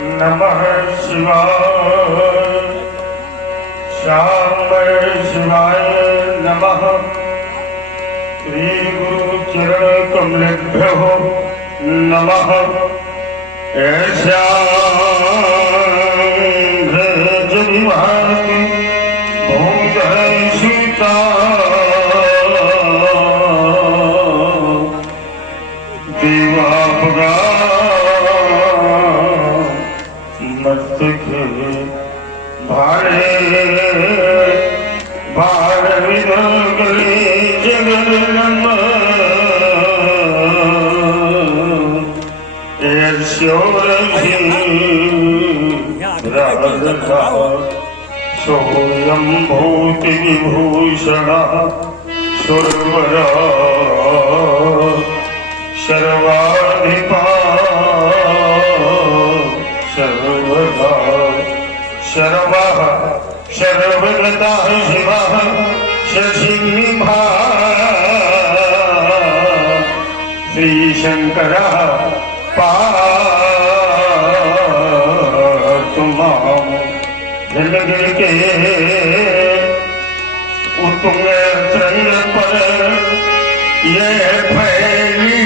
नमः शिवाय। श्याम शिवाय नमः। श्री गुरु चरण कमलेभ्यो नमः। श्याम भारती भूत सीता देवापगा मस्तक भारे भारविद गले जगन्नम राधा सोयं भूति विभूषण सुरवरा सर्वाधिपा सर्वदा सर्वः सर्वगता शिवः शशिनिभा श्रीशंकरः पातु मां गिर के उत्तुंग तरंग पर ये फैली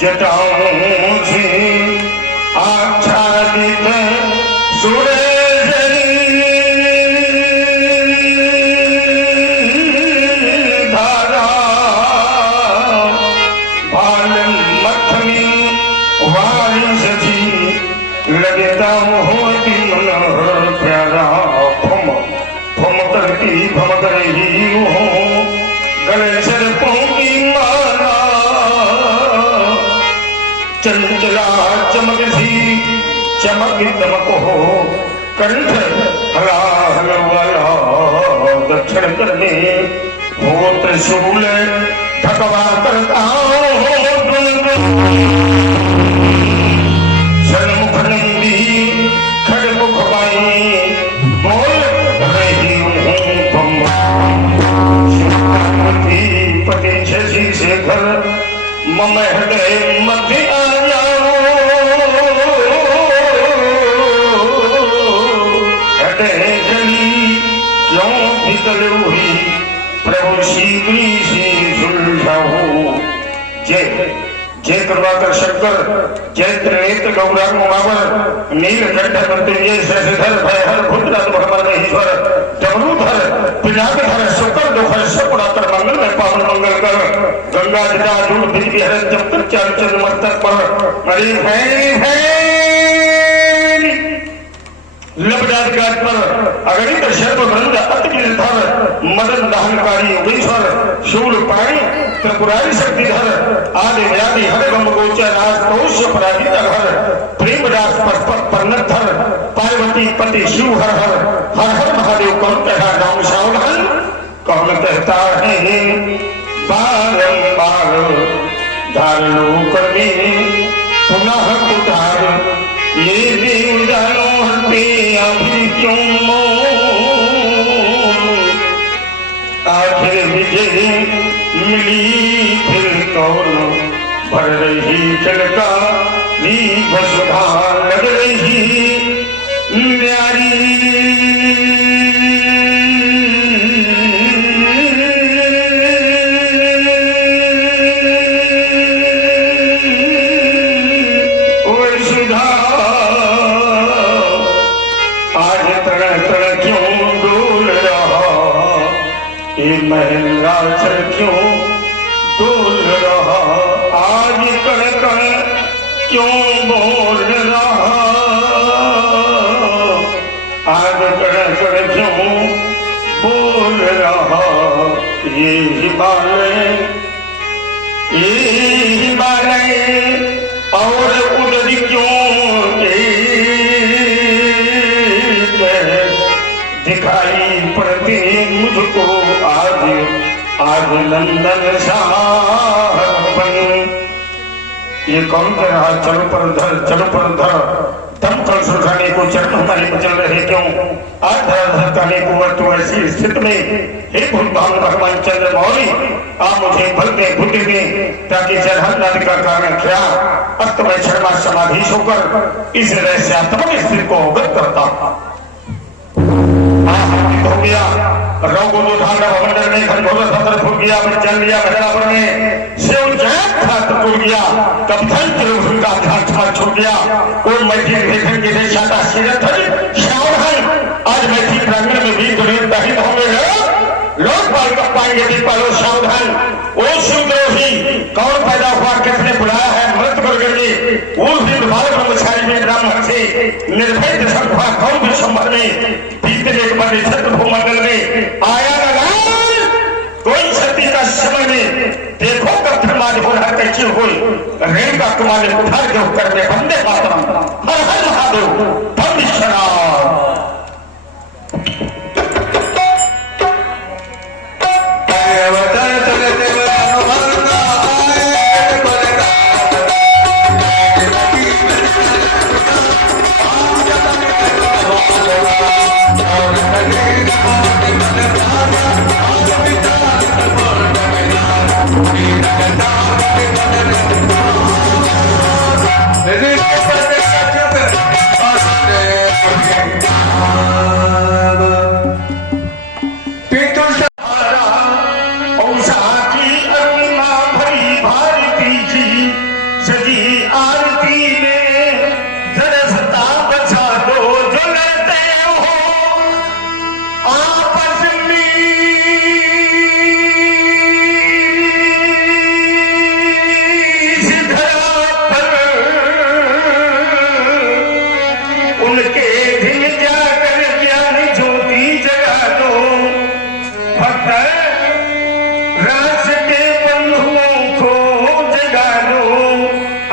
जटाओं से आच्छादित सुरेशरी धारा बालन मथनी वारिसथी लगता होती मनोहर प्यारा भम भम करती भम कर ही हो गले सर्पों की माला चंचला चमक सी चमक दमक हो कंठ हला हल वाला दक्षिण करने हो त्रिशूल ठकवा करता हो सन्मुख नंदी खड़मुख बाई बोल रही हूँ पति शशि शेखर मम हृदय मध्य आ जाओ हृदय जली क्यों भीतर हुई प्रभु शीघ्री से सुलझाओ। जय जय कृपाकर शंकर जय त्रिनेत्र गौरांग उमावर नीलकंठ मृत्युंजय शशिधर भयहर भूतनाथ भगवानेश्वर डमरूधर पिनाकधर शुक्र दुखर शकुनाकर मंगल में पावन मंगल कर गंगा जटा जूड़ बीज विहर जब तक चाल चंद मस्तक पर मरी लबडात घाट पर अगणित शर्व वृंद अतिगिरधर मदन दहनकारी योगेश्वर शूल पाणी त्रिपुरारी शक्तिधर आदि व्याधि हर गम गोचर राज कौश्य पराजित घर प्रेमदास पशुपत पर्णधर पार्वती पति शिव हर हर हर हर महादेव कौन कहा नाम सावधान कौन कहता है बारंबार धारणो करने पुनः कुठार ये देवदानो हटे अभी क्यों आखिर विजय मिली फिर कौन भर रही चलका नी वसुधा लग रही न्यारी महंगाचल क्यों डोल रहा आज कण कण क्यों बोल रहा आज कण कण क्यों बोल रहा ये हिमालय और उदरी क्यों दिखाई पड़ती मुझको आज आज नंदन शाहपन। ये कौन कह रहा चलो पर धर तम कल सुलझाने को चरण हमारे को चल रहे क्यों आज धरने को वर्त ऐसी स्थिति में हे भगवान भगवान चंद्र मौली आप मुझे बल में बुद्धि में ताकि जलहन नदी का कारण क्या अस्त में क्षमा समाधीश होकर इस रहस्यात्मक स्थिति को अवगत करता हो गया रोगो तो धागा भवंडर में खंडोर सतर फूट गया मैं चल लिया भैरापुर में शिव जय खात टूट गया कब धन त्रिभुवन का ध्यान छाड़ छूट गया कोई मैथिल भेखन के देश आता सीरत श्याम है आज मैथिल प्रांगण में भी दुनिया दाहित होंगे लोग पाल कर पाएंगे दीपालो सावधान ओ शिवद्रोही कौन पैदा हुआ किसने बुलाया है मृत कर गए वो भी बाल ब्रह्मचारी में ब्राह्मण से निर्भय दशक हुआ कौन भी संभल में बीते एक बड़े छत्र भूमंडल में आया लगान कोई सती का समय में देखो कब धर्माज हो रहा कैसे हुई रेण का तुम्हारे उठार के होकर में बंदे मातरम हर हर महादेव धम विश्वनाथ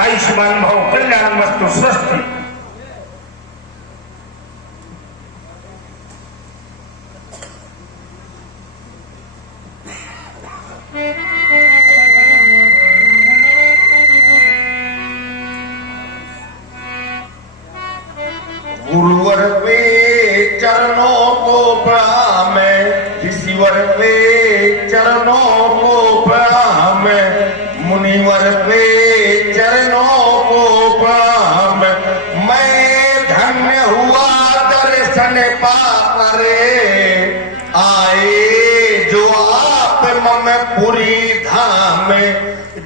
आयुष्मान भव कल्याण वस्तु स्वस्थ गुरुवर वे चरणों को प्रणाम ऋषिवर वे चरणों को प्रणाम मुनिवर वे चरणों को प्रणाम मैं धन्य हुआ दर्शन पाकर आए जो आप ममपुरी धाम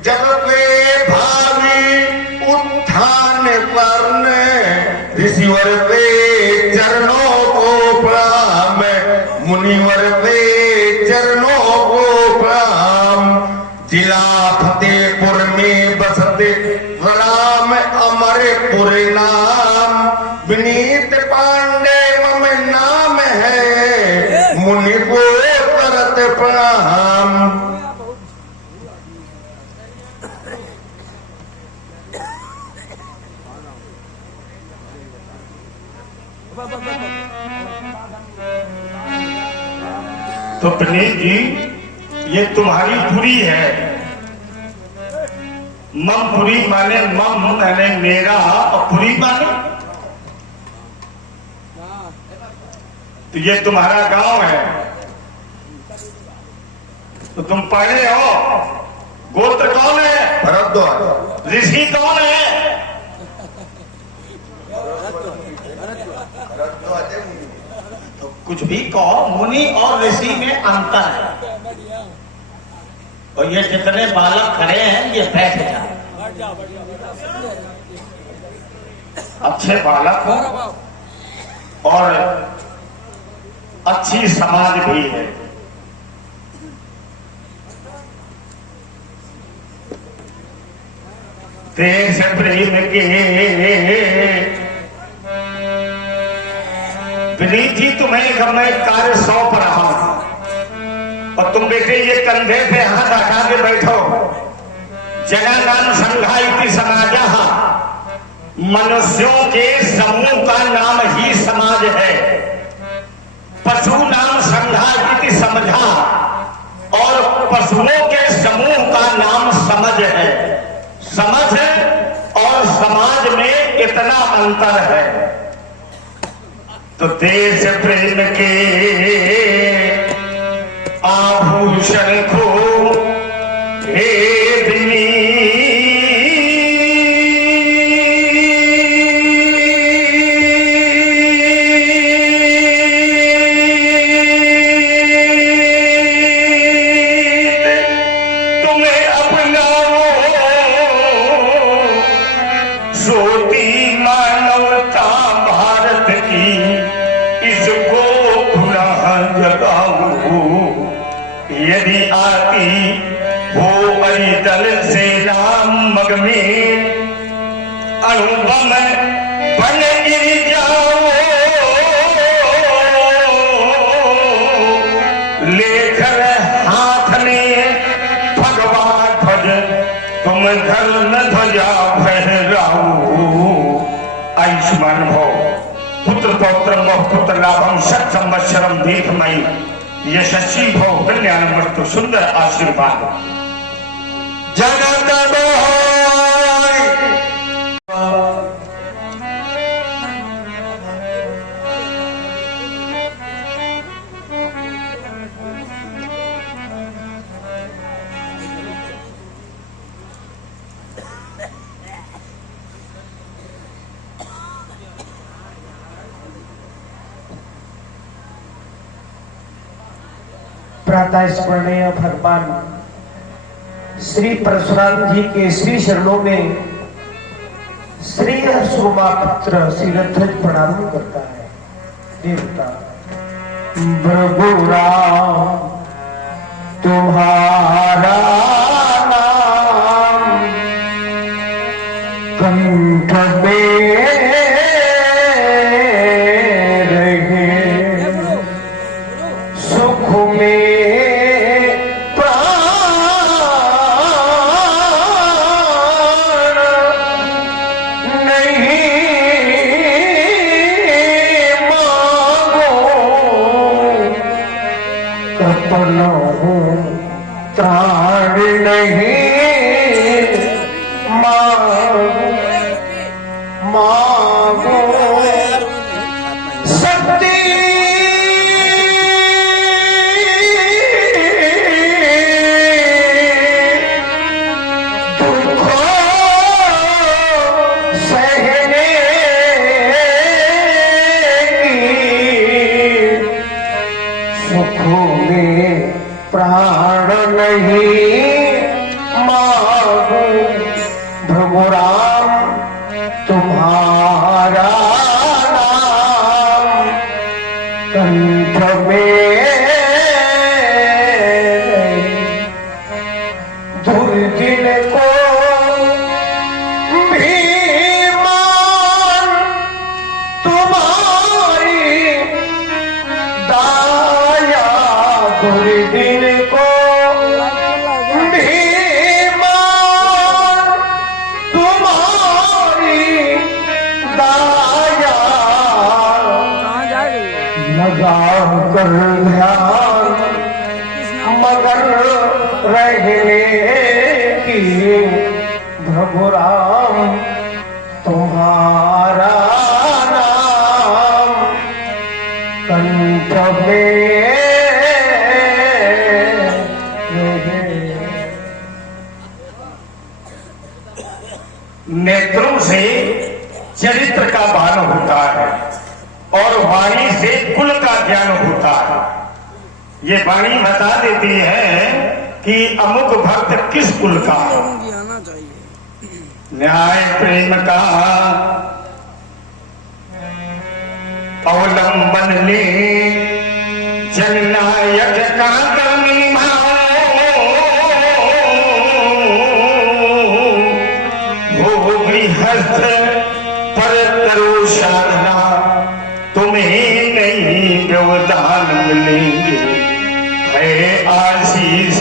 जब वे भावी उत्थान करने ऋषिवर वे चरणों को प्रणाम मुनिवर वे चरणों को प्रणाम जिला फतेहपुर में बसते राम अमरपुर नाम विनीत पांडे मम नाम है मुनि को करत प्रणाम। तो प्रणीत जी ये तुम्हारी पुरी है ममपुरी माने मम माने मेरा और पुरी माने तो ये तुम्हारा गांव है तो तुम पढ़े हो गोत्र कौन है भरद्वाज ऋषि कौन है तो कुछ भी कहो मुनि और ऋषि में अंतर है और ये जितने बालक खड़े हैं ये बैठ जाए अच्छे बालक हो और अच्छी समाज भी है देश प्रेम के विनीत जी तुम्हें मैं कार्य सौंप रहा हूं और तुम बेटे ये कंधे पे हाथ रखा के बैठो जगह नाम संघाई की समाजा मनुष्यों के समूह का नाम ही समाज है। पशु नाम संघा इति समझा, और पशुओं के समूह का नाम समझ है। समझ और समाज में इतना अंतर है। तो देश प्रेम के आभूषण को भेदनी यदि आती हो अरिदल से राम मग में अनुपम बन गिर जाओ, लेकर हाथ में भगवान ध्वज तुम धर्म ध्वजा फहराओ। आयुष्मान भव पुत्र पौत्र पुत्र लाभम शत संवत्सरम दीर्घमयी यशस्वी भव कल्याणमस्तु। सुंदर आशीर्वाद। जगत प्रातः स्मरणीय भगवान श्री परशुराम जी के श्री चरणों में श्री सुरमा पुत्र श्री रथज प्रणाम करता है। देवता भगुराम तुम्हारा नाम कंठ में रहे, सुख में त्राण नहीं मांगो शक्ति दुख सहने की, सुख में प्राण नहीं मांगो। भगुराम तुम्हारा नाम कंठ में दुर्दिन को भी मान तुम्हारी दाया, दुर्दिन को कर ध्यान मगर रहने की। भगुराम तुम्हारा नाम कंठ में रहे। नेत्रों से चरित्र का भान होता है और वाणी से कुल का ज्ञान होता है। ये वाणी बता देती है कि अमुक भक्त किस कुल का है। न्याय प्रेम का अवलंबन ले जननायक का गृहस्थ पर करो साधना, तुम्हें नहीं व्यवधान मिलेंगे। है आशीष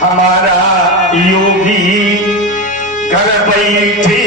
हमारा योगी घर बैठी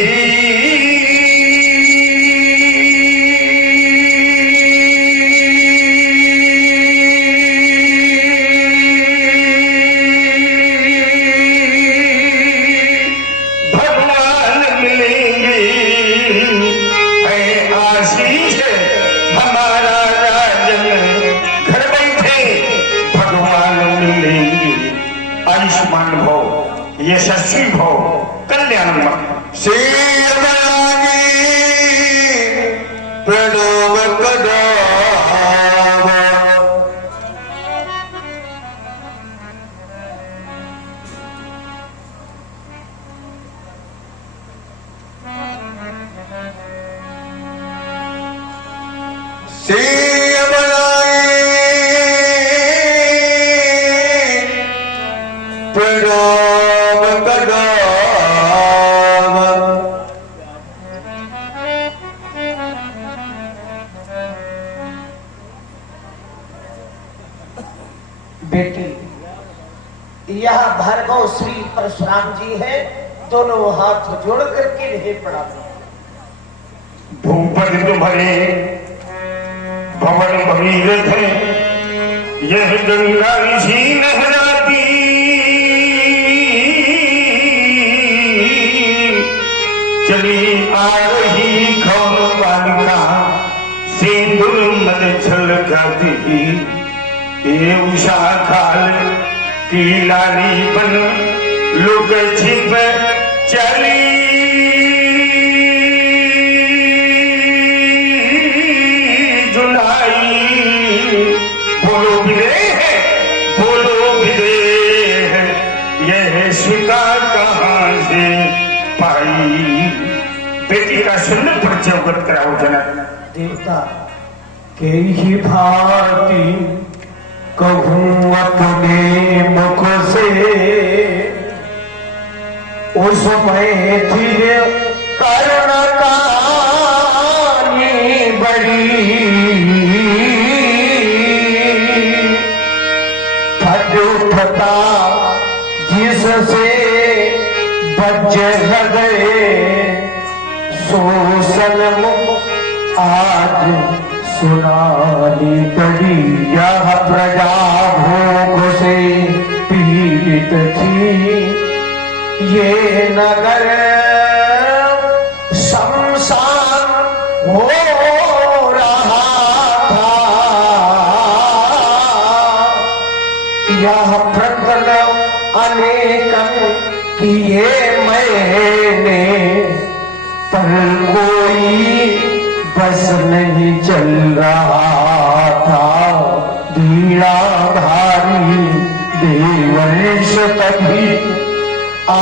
आनंद श्रीयमलानी प्रणाम कदाम प्रणाम कदाम बेटी, यह भार्गव श्री परशुराम जी है। दोनों हाथ जोड़ करके नहीं पड़ा। भूपति तुम्हारे भवन भगीरथ है, यह गंगा ऋषि नहलाती, चली आ रही खौन बालिका, सिंदूर मद छलकाती, ये उषा काल की लाली बन लुक छिप चली, बोलो विदेह यह स्वीकार कहाँ से पाई। बेटी का सुंदर परिचय अवगत कराओ जनक। देवता के ही भांति कहूँ अपने मुख से, उसमें थी करुण कहानी बड़ी, उठता जिससे बज गए शोषण मुख, आज सुनानी पड़ी। यह प्रजा भोग से पीड़ित थी, ये नगर शमशान हो रहा था। यह प्रकरण अनेकन किए मैंने, पर कोई बस नहीं चल रहा था। बीड़ाधारी देवर्ष तभी आ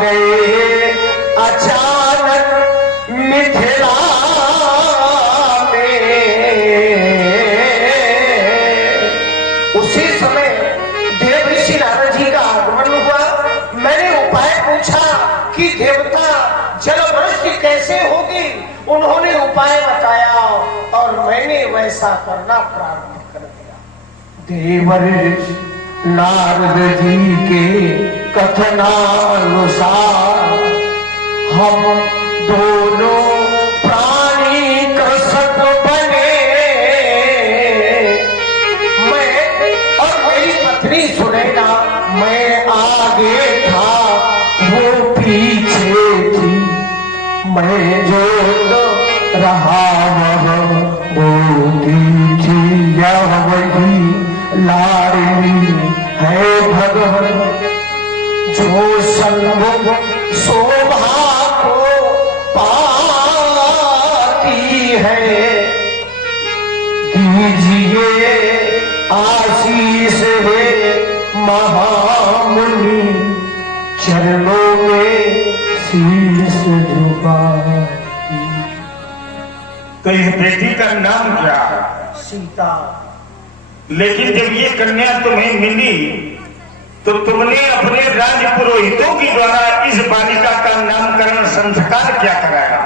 गए अचानक मिथिला में। उसी समय देवर्षि नारद जी का आगमन हुआ। मैंने उपाय पूछा कि देवता जल वृष्टि कैसे होगी। उन्होंने उपाय बताया और मैंने वैसा करना प्रारंभ कर दिया। देवर्षि नारद जी के कथनानुसार हम दोनों प्राणी कृषक बने। मैं और मेरी पत्नी सुनेगा, मैं आगे था वो पीछे थी, मैं जो रहा वह बोली थी। यह वही लाडली है भगवान, जो सन्मुख शोभा को पाती है। दीजिए आशीष है महामुनि, चरणों में शीश झुकाती। तो इस बेटी का नाम क्या है? सीता। लेकिन जब ये कन्या तुम्हें मिली तो तुमने अपने राज्य पुरोहितों के द्वारा इस बालिका का नामकरण संस्कार क्या कराया?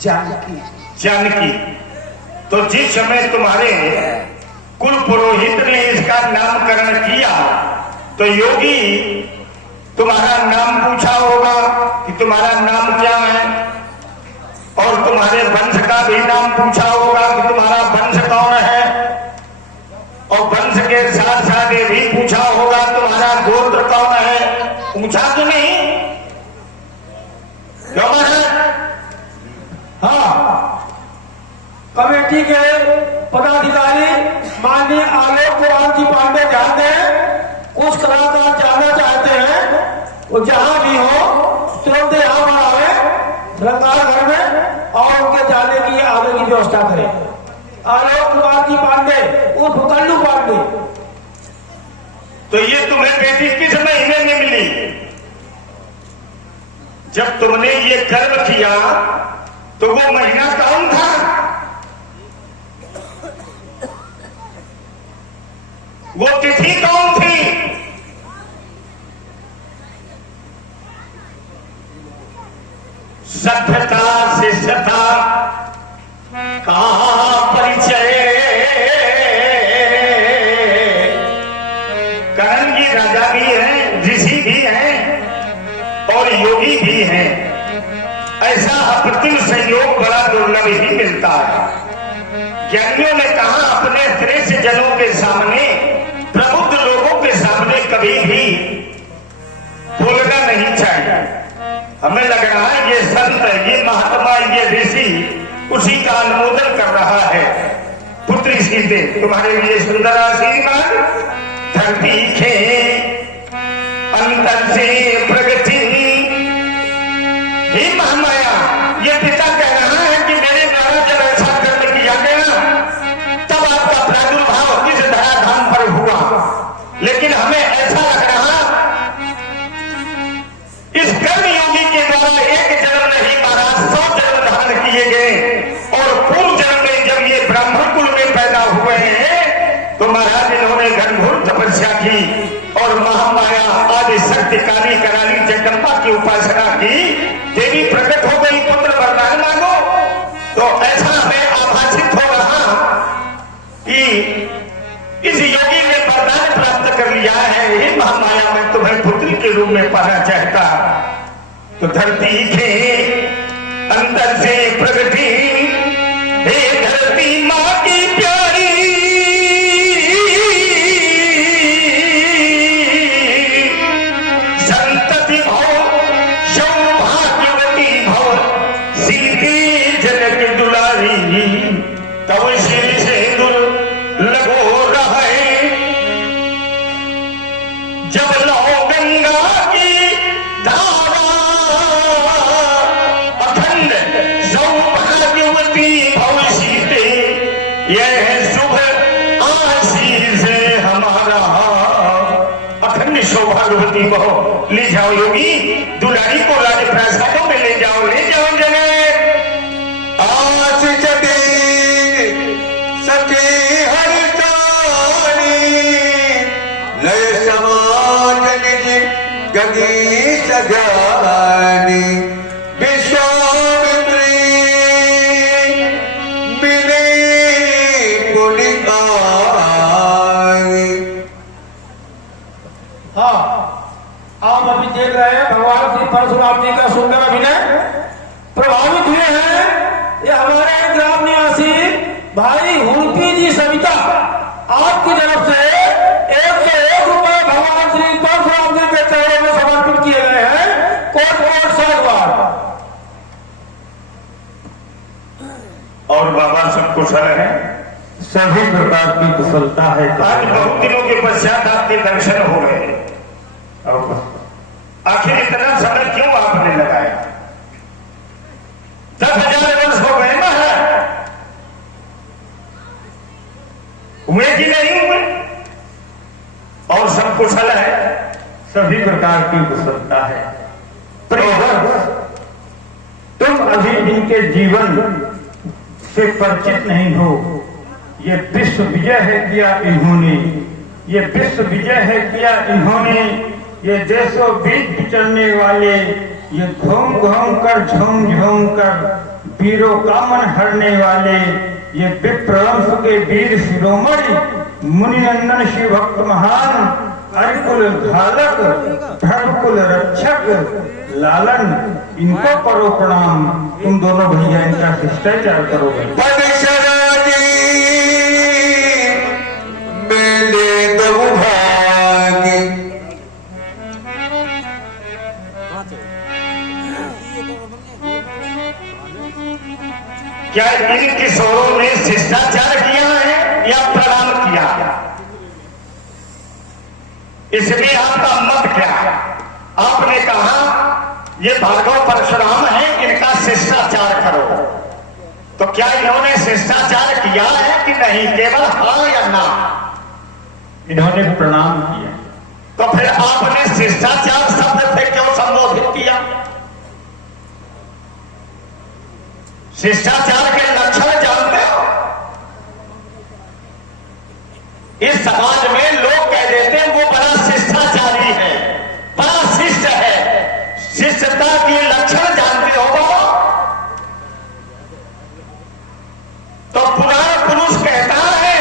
जानकी। जानकी। तो जिस समय तुम्हारे कुल पुरोहित ने इसका नामकरण किया तो योगी तुम्हारा नाम पूछा होगा कि तुम्हारा नाम क्या है, और तुम्हारे वंश का भी नाम पूछा होगा कि तुम्हारा वंश कौन है, और वंश के साथ साथ ये भी पूछा होगा तुम्हारा गोत्र कौन है। पूछा कि नहीं? क्यों महाराज? हाँ, कमेटी के पदाधिकारी माननीय आलोक राम जी पांडे ध्यान दें। कुछ कलाकार ज्यादा क्या करे। आलोक कुमार जी पांडे उर्फ कल्लू पांडे। तो ये तुम्हें बेटी किस महीने में मिली? जब तुमने ये कर्म किया तो वो महीना कौन था? वो तिथि कौन थी? सभ्यता शिष्यता का परिचय करण की राजा भी है, ऋषि भी है और योगी भी है। ऐसा अप्रतिम संयोग बड़ा दुर्लभ ही मिलता है। ज्ञानियों ने कहा अपने श्रेष्ठ जनों के सामने, प्रबुद्ध लोगों के सामने कभी भी बोलना नहीं चाहिए। हमें लग रहा है ये संत, ये महात्मा, ये ऋषि उसी का अनुमोदन कर रहा है। पुत्री सीते तुम्हारे लिए सुंदर आशीर्वाद। धरती खे अंतर से प्रगति। हे महामाया, ये पिता कह रहा है कि मेरे द्वारा जब ऐसा कर्म किया गया तब आपका प्रादुर्भाव इस धराधाम पर हुआ। लेकिन हमें ऐसा लग रहा इस कर्म योगी के द्वारा एक जन्म नहीं महाराज 100 जन्म धारण किए गए। और पूर्व जन्म में जब ये ब्राह्मण कुल में पैदा हुए हैं तो महाराज इन्होंने घनघोर तपस्या की और महामाया आदि शक्ति काली कराली जगदम्बा की उपासना की। देवी प्रकट हो गई, पुत्र वरदान मांगो। तो ऐसा हमें आभासित हो रहा कि इस योगी ने वरदान प्राप्त कर लिया है। हे महामाया, मैं तुम्हें पुत्री के रूप में पाना चाहता। तो धरती के अंदर से प्रगति, हे धरती माँ की प्यारी, संतति भव सौभाग्यवती भव, सीते जनक दुलारी, तव शिर से दूर लगो रहे। जब लो गंगा की धारा, अखंड सौभाग्यवती भव सीते, यह शुभ आशीष है हमारा। अखंड सौभाग्यवती भव। ले जाओ योगी, दुलारी को राजप्रासादों में ले जाओ, ले जाओ जगह। आस जबे सके हर तारी, लय समाज निज गगी सजानी। विश्वामित्री मिले पुनि आई। हाँ, आप अभी देख रहे हैं भगवान श्री परशुराम जी का सुंदर अभिनय। प्रभावित हुए हैं ये हमारे ग्राम निवासी भाई हुड़पी जी सविता। आपकी तरफ से 101 रुपए भगवान श्री परशुराम जी के चरणों में समर्पित किए गए हैं। कोट कोट साधुवाद। और बाबा सब कुशल है? सभी प्रकार की कुशलता है। आज बहुत दिनों के पश्चात आपके दर्शन हो गए। आखिर इतना समय क्यों आपने लगाया? 10,000 वर्ष हो गए महाराज, हुए कि नहीं हुए? और सब कुशल है? सभी प्रकार की कुशलता है। तुम अभी इनके जीवन से परिचित नहीं हो। ये विश्व विजय है किया इन्होंने, ये विश्व विजय है किया इन्होंने। ये देशों बीच विचरने वाले, ये घूम घूम कर झूम झूम कर वीरों का मन हरने वाले, ये विप्रवंश के वीर शिरोमणि मुनिनंदन शिव भक्त महान, अरिकुल घालक धर्मकुल रक्षक लालन, इनको करो प्रणाम। तुम दोनों भैया इनका शिष्टाचार करोगे। मेले दबु भागी। क्या इन किशोरों ने शिष्टाचार किया है या प्रणाम किया? इसमें आपका मत क्या? आपने कहा ये भार्गव परशुराम है, इनका शिष्टाचार करो। तो क्या इन्होंने शिष्टाचार किया है कि नहीं? केवल हाँ या ना? इन्होंने प्रणाम किया। तो फिर आपने शिष्टाचार शब्द से क्यों संबोधित किया? शिष्टाचार के लक्षण जानते हो? इस समाज में लोग कह देते हैं वो बड़ा शिष्टाचारी है, बड़ा शिष्ट है। शिष्टता के लक्षण जानते हो? तो पुराण पुरुष कहता है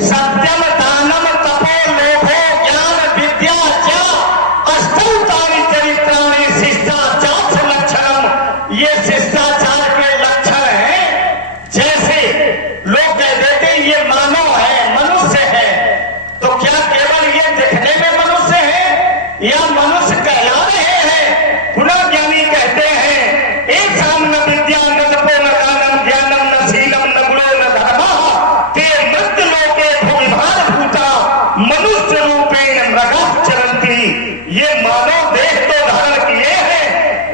सत्यम दानम तपो लोभो ज्ञान विद्या च अष्टौतानि चरित्राणि शिष्टाचार लक्षणम। ये शिष्टाचार के लक्षण हैं। जैसे लोग कह देते ये मानव है, मनुष्य है, तो क्या केवल ये दिखने में मनुष्य है या मनुष्य कहला रहे हैं? पुनः ज्ञानी कहते हैं एक शाम न विद्या न तपो न दानम ज्ञानम न शीलम न गुणो न धर्मः ते मृत लोके भूमिभार भूता मनुष्य रूपेण मृगः चरन्ति। ये मानव देह तो धारण किए हैं,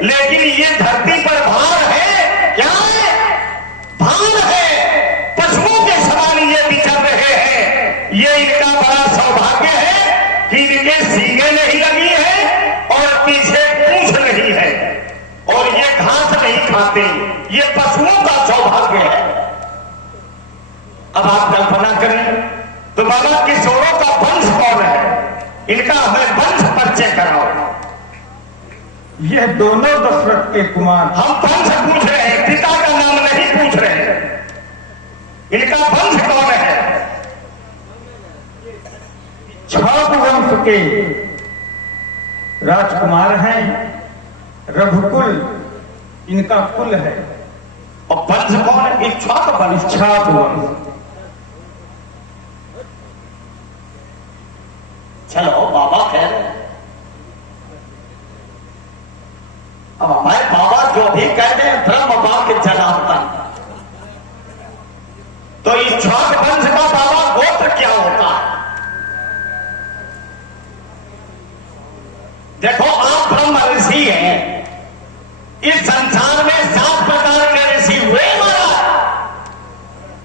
लेकिन ये धरती पर भार है। क्या है? भार है। पशुओं के समान ये विचर रहे हैं। ये इनका बड़ा सौभाग्य है कि इनके सींगे नहीं लगी है और पीछे पूंछ नहीं है और ये घास नहीं खाते। ये पशुओं का सौभाग्य है। अब आप कल्पना करें तो बाबा किशोरों का वंश कौन है? इनका हमें वंश परिचय कराओ। यह दोनों दशरथ के कुमार। हम वंश पूछ रहे हैं, पिता का नाम नहीं पूछ रहे हैं। इनका वंश कौन है? छाप वंश के राजकुमार हैं। रघुकुल इनका कुल है। और वंश कौन है? इक्ष्वाक वंश। छाप वंश। चलो बाबा कह रहे हैं, अब हमारे बाबा जो भी कहते हैं ब्रह्म वाक्य जलाता। तो इक्ष्वाक वंश का बाबा गोत्र क्या होता है? देखो आप ब्रह्म ऋषि हैं। इस संसार में 7 प्रकार के ऋषि हुए महाराज,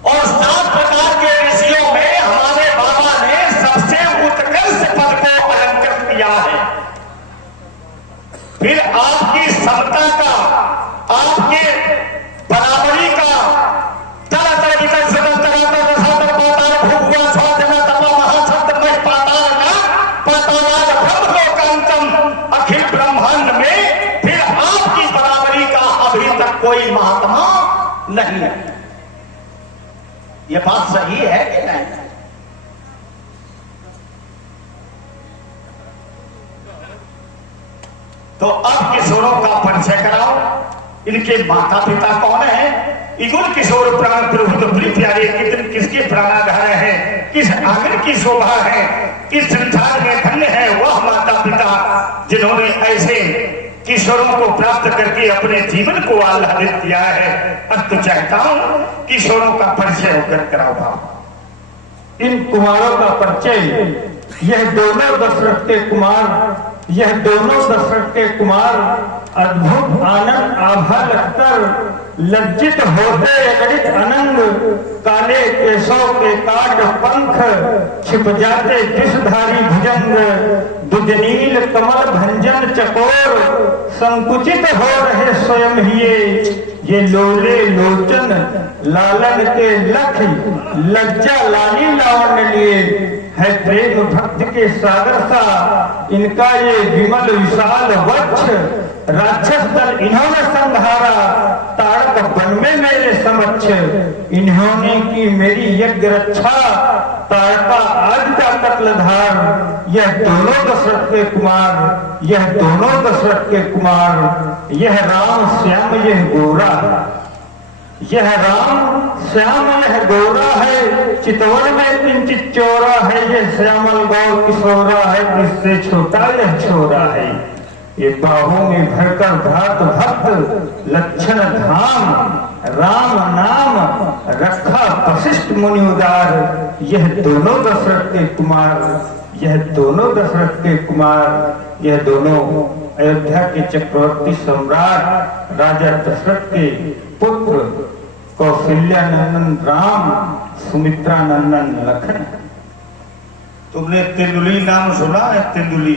और 7 प्रकार के ऋषियों में हमारे बाबा ने सबसे उत्कृष्ट पद को अलंकृत किया है। फिर आपकी समता का, आपके बराबरी का अखिल ब्रह्मांड में फिर आपकी बराबरी का अभी तक कोई महात्मा नहीं है। यह बात सही है कि नहीं? तो अब किशोरों का परिचय कराओ। इनके माता पिता कौन है? इगुल किशोर प्राण प्रभुत बड़ी प्यारे, किसके प्राणाधार है, किस आंगन की शोभा है, इस संसार में धन्य है वह माता पिता जिन्होंने ऐसे किशोरों को प्राप्त करके अपने जीवन को आह्लादित किया है। अब तो चाहता हूं किशोरों का परिचय होकर कराओ बाबा। इन कुमारों का परिचय, यह दोनों दशरथ के कुमार, यह दोनों दशरथ के कुमार अद्भुत आनंद आभा लगकर लज्जित होते गणित अनंग, काले केशों के काट पंख छिप जाते विषधारी भुजंग, दुजनील कमल भंजन चकोर संकुचित हो रहे स्वयं ये लोले लोचन लालन के लख लज्जा लाली लावण्य लिए है प्रेम भक्त के सागर सा इनका ये विमल विशाल वक्ष, राक्षस दल इन्होंने संहारा ताड़क वन में मेरे समक्ष, इन्होंने की मेरी यज्ञ रक्षा ताड़का आज का कत्लधार। यह दोनों दशरथ के कुमार, यह दोनों दशरथ के कुमार, यह राम श्याम यह गोरा, यह राम श्याम यह गोरा है, चितवन में किंचित चोरा है, यह श्यामल गौर किशोरा है, इससे छोटा यह छोरा है। ये बाहों में भरकर भात भक्त लक्षण धाम, राम नाम रखा वशिष्ठ मुनि उदार। यह दोनों दशरथ के कुमार, यह दोनों दशरथ के कुमार, यह दोनों अयोध्या के चक्रवर्ती सम्राट राजा दशरथ के पुत्र कौशल्या नंदन राम, सुमित्रा नंदन लखन। तुमने तेंदुली नाम सुना है? तेंदुली,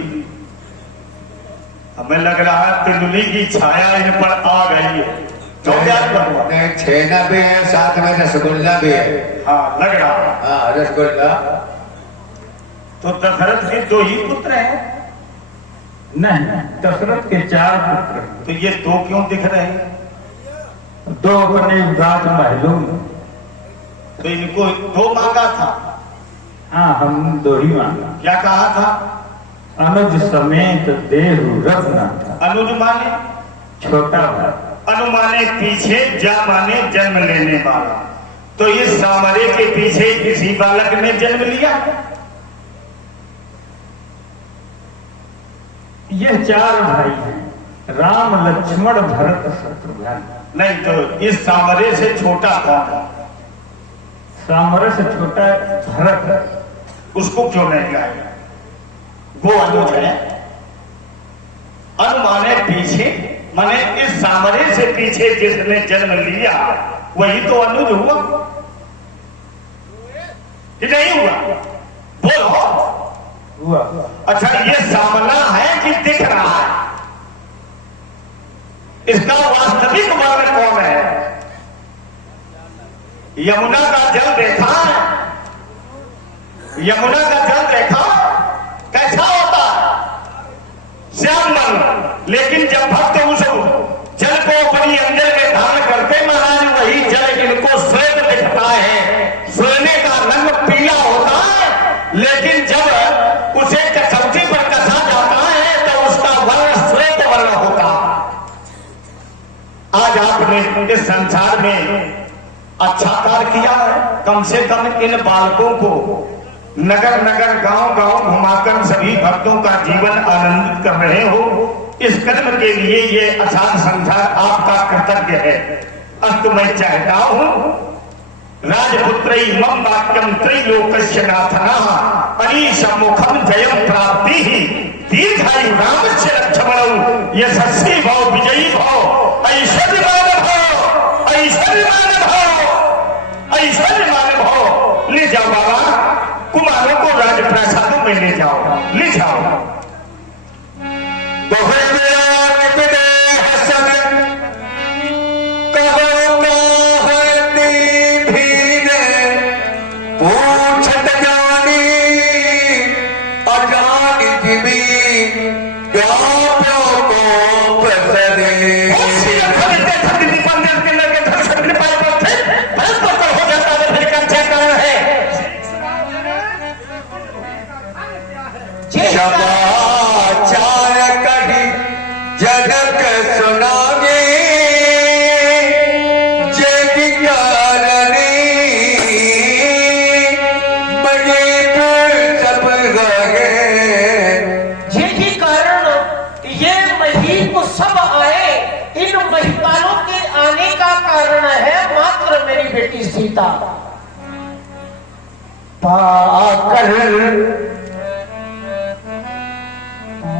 हमें लग रहा है तेंदुली की छाया इन पर आ गई है। तो क्या हुआ? नहीं, छेना भी है, साथ में रसगुल्ला भी है। हाँ, लग रहा है। हाँ, रसगुल्ला। तो दशरथ के 2 ही पुत्र हैं? नहीं, दशरथ के 4 पुत्र। तो ये 2 क्यों दिख रहे हैं? 2 अपने राजमहलों में। तो इनको 2 मांगा था? हाँ, हम 2 ही मांगा। क्या कहा था? अनुज समेत देहु रघुनाथ। अनुज माने छोटा भाई, अनु माने पीछे, जा माने जन्म लेने वाला। तो इस सामरे के पीछे किसी बालक ने जन्म लिया? ये 4 भाई हैं, राम लक्ष्मण भरत शत्रुघ्न। नहीं, तो इस सामरे से छोटा कौन है? सामरे से छोटा भरत। उसको क्यों नहीं लाया? वो अनुज है। अनु माने पीछे, माने इस सामरे से पीछे जिसने जन्म लिया वही तो अनुज हुआ कि नहीं हुआ? बोलो। हुआ। अच्छा, ये सामना है कि दिख रहा है? इसका वास्तविक वर्ण कौन है? यमुना का जल देखा? यमुना का जल देखा कैसा होता? श्याम वर्ण। लेकिन जब भक्त उस जल को अपनी अंजल में धारण करते महाराज, वही जल इनको श्वेत दिखता है। सोने का रंग पीला होता है, लेकिन जब उसे कसौटी पर कसा जाता है तो उसका वर्ण श्वेत वर्ण होता। आज आपने इस संसार में अच्छा कार्य किया है। कम से कम इन बालकों को नगर नगर गांव गांव घुमाकर सभी भक्तों का जीवन आनंदित कर रहे हो। इस कर्म के लिए ये असाध संसार आपका कर्तव्य है। अस्त मैं चाहता हूं राजपुत्र मम वाक्यम त्रैलोकस्य नाथनः अनीशमुखम जयम प्राप्ति दीर्घायु रामस्य लक्ष्मणौ यशस्वी भव विजयी भव ऐश्वर्यमान भव ऐश्वर्यमान भव ऐश्वर्यमान भव। ले जाओ बाबा, कुमारों को राजप्रासादों में ले जाओ, ले जाओ। बेटी सीता पाकर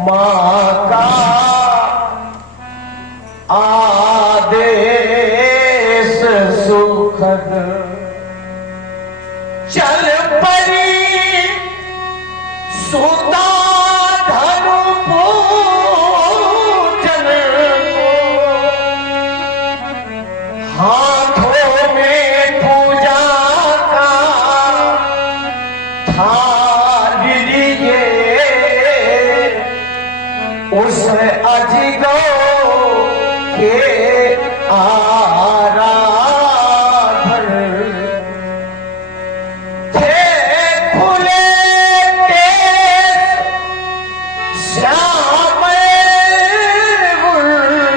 मां का आदेश सुखद चल पड़ी सुता धनु पूजन को हाथों में पूजा का थाल लिए उस अजगो के आराधन थे खुले केस श्यामल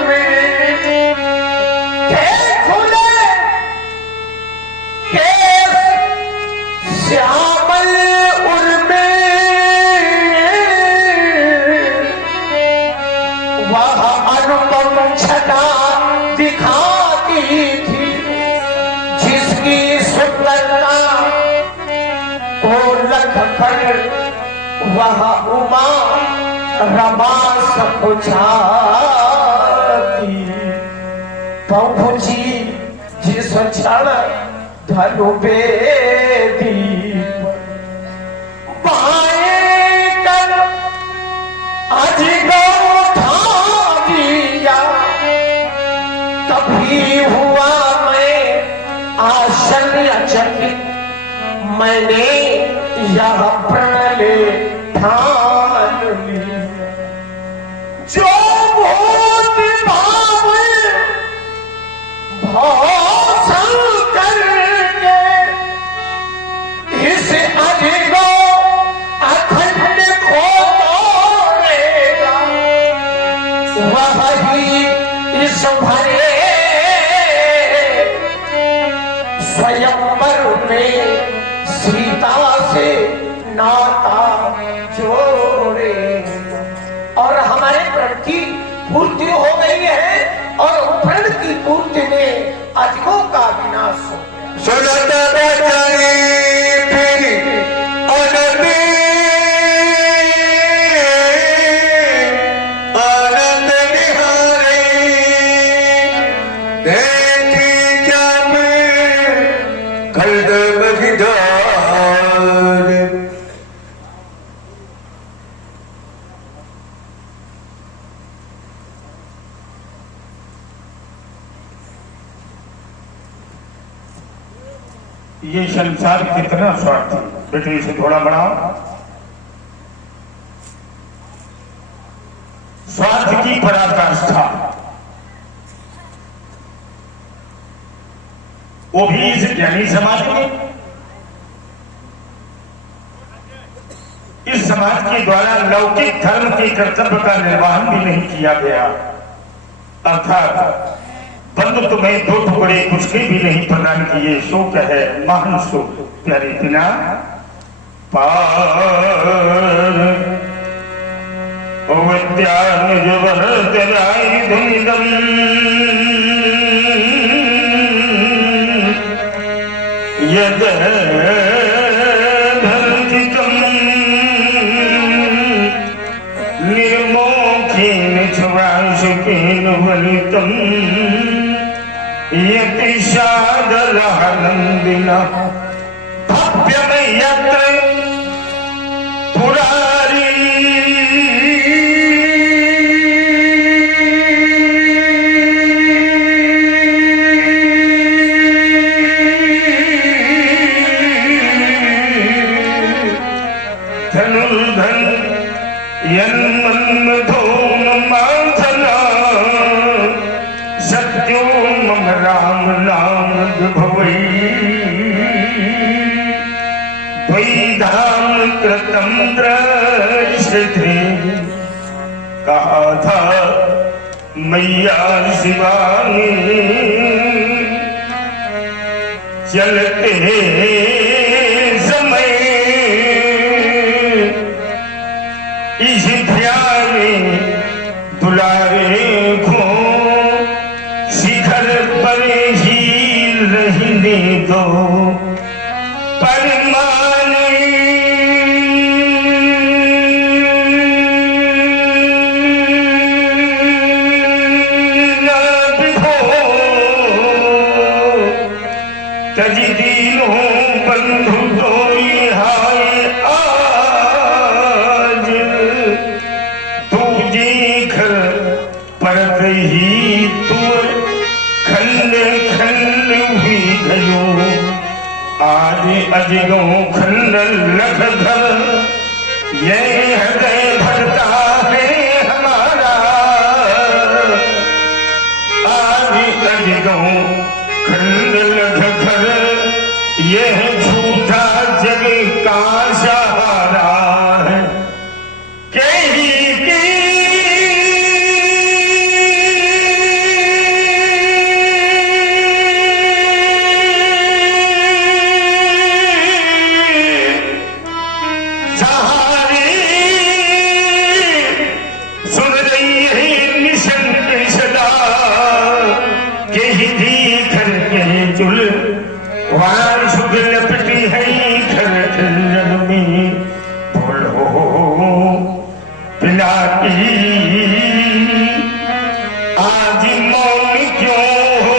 में थे खुले केस श्यामल उर्मे वह अनुपम छटा दिखाती थी जिसकी सुंदरता को लख कर वह उमा रमा सब छाती पहुंची जिस क्षण धनु बेदी बाएं कर अजगर उठा दिया तभी हुआ मैं आश्चर्यचकित मैंने यह प्रण ले ठान लिया जो भूत भाव भाषण करके इस अजगो अखंड को तोड़ेगा वही इस भरे स्वयंवर में सीता से नाता जोड़े और हमारे प्रण की पूर्ति हो गई है और प्रण की पूर्ति में अजगों का विनाश हो गया। सुनता बेचारी फिर अनबी आनंद निहारे देखी जब खल्द बगिदार ये संसार कितना स्वार्थी, बेटे इसे थोड़ा बढ़ाओ। स्वार्थ की पराकाष्ठा, वो भी इस ज्ञानी समाज में, इस समाज के द्वारा लौकिक धर्म के कर्तव्य का निर्वहन भी नहीं किया गया। अर्थात बंधु तुम्हें दो टुकड़े कुछ के भी नहीं प्रदान किए, शोक है महान शोक प्यारे बिना पार यद निर्मोखीन छुराशुकीन वलितम यतिशादलहनंदिना भव्यमय यत्र पुरारी धनुर्धन यन्मन्मथोम माथना सत्यो मम राम नाम विभवै द्वैधाम कृतम दृश्यते कहा था मैया शिवा ने चलते समय इस प्यारे दुलारे को शिखर पर ही रहने दो परमान तजी दीनों बंधु तोरी हाय आज तू देखर परत ही तू खंड खंड हुई गयो आज अजगो खंड लख घर ये हृदय भरता है हमारा आज अजगो खंड लख घर ये झूठा जग का सहारा है कहीं की आज मौन क्यों हो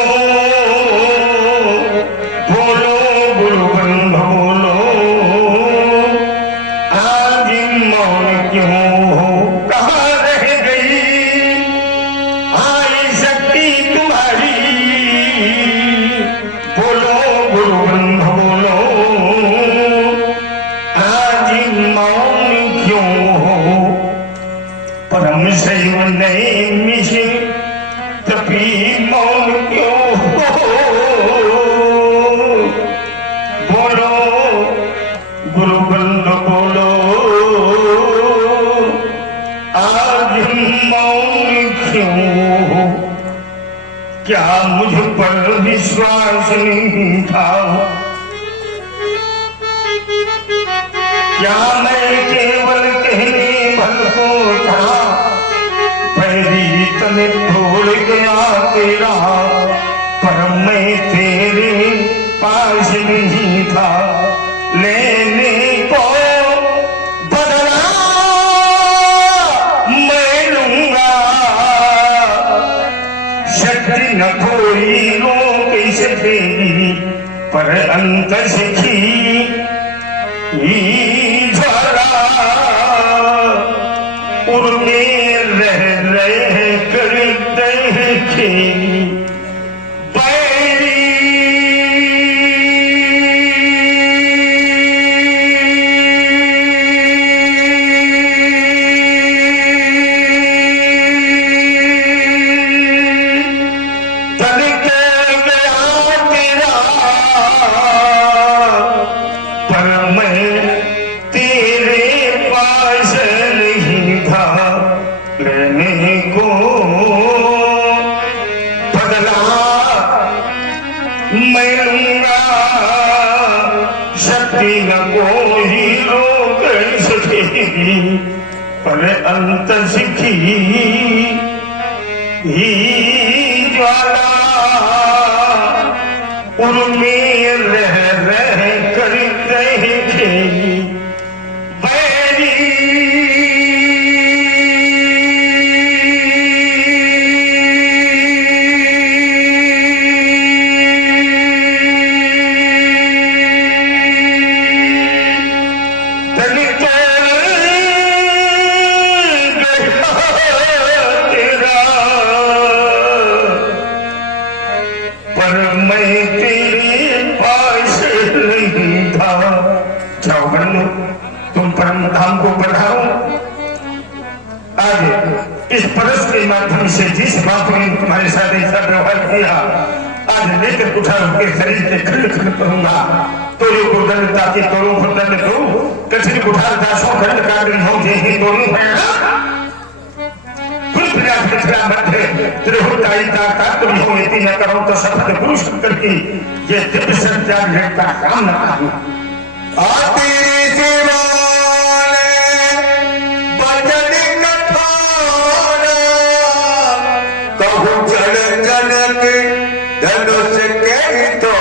क्या मुझ पर विश्वास नहीं था? क्या मैं केवल कहने भर को था? पैरी तने तोड़ गया तेरा, पर मैं तेरे पास नहीं था। लेने को बदला मैं लूंगा, शक्ति न कोई रोक सकेगी, पर अंत सिखी ज्वाला उर्मे रह कर देखेगी बैरी। मैं लूंगा, शक्ति न कोई रोक सकेगी, पर अंत सिखी ज्वाला उर्मे रह कर देखेगी बैरी। तुम परम धाम को बढ़ाओ। आगे इस परस के माध्यम से जिस बात ने तुम्हारे साथ ऐसा व्यवहार किया, आज लेकर उठा के शरीर के खंड खंड करूंगा। तोरे को दंड ताकि तोरू को दंड दो, कठिन कुठार दासों खंड काटन हो जे ही तोरू भैया। कुल प्रयास पिछला मध्य त्रिहुताई ताका तुम हो इति न करो तो सफल पुरुष करके ये दिव्य संचार का काम न करूं। आती शिवाले बचन कठोर, कहूँ जन जन के धनुष के तो